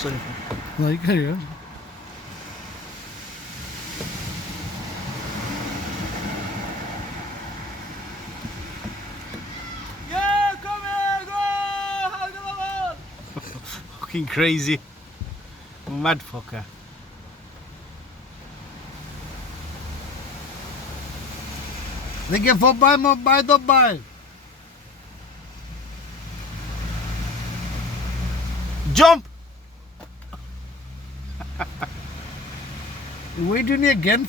Sorry. Like here. Yeah, come here, go! Hadi Fucking crazy. Mad fucker. Liggen vorbei, vorbei, vorbei. Jump! Wait, you again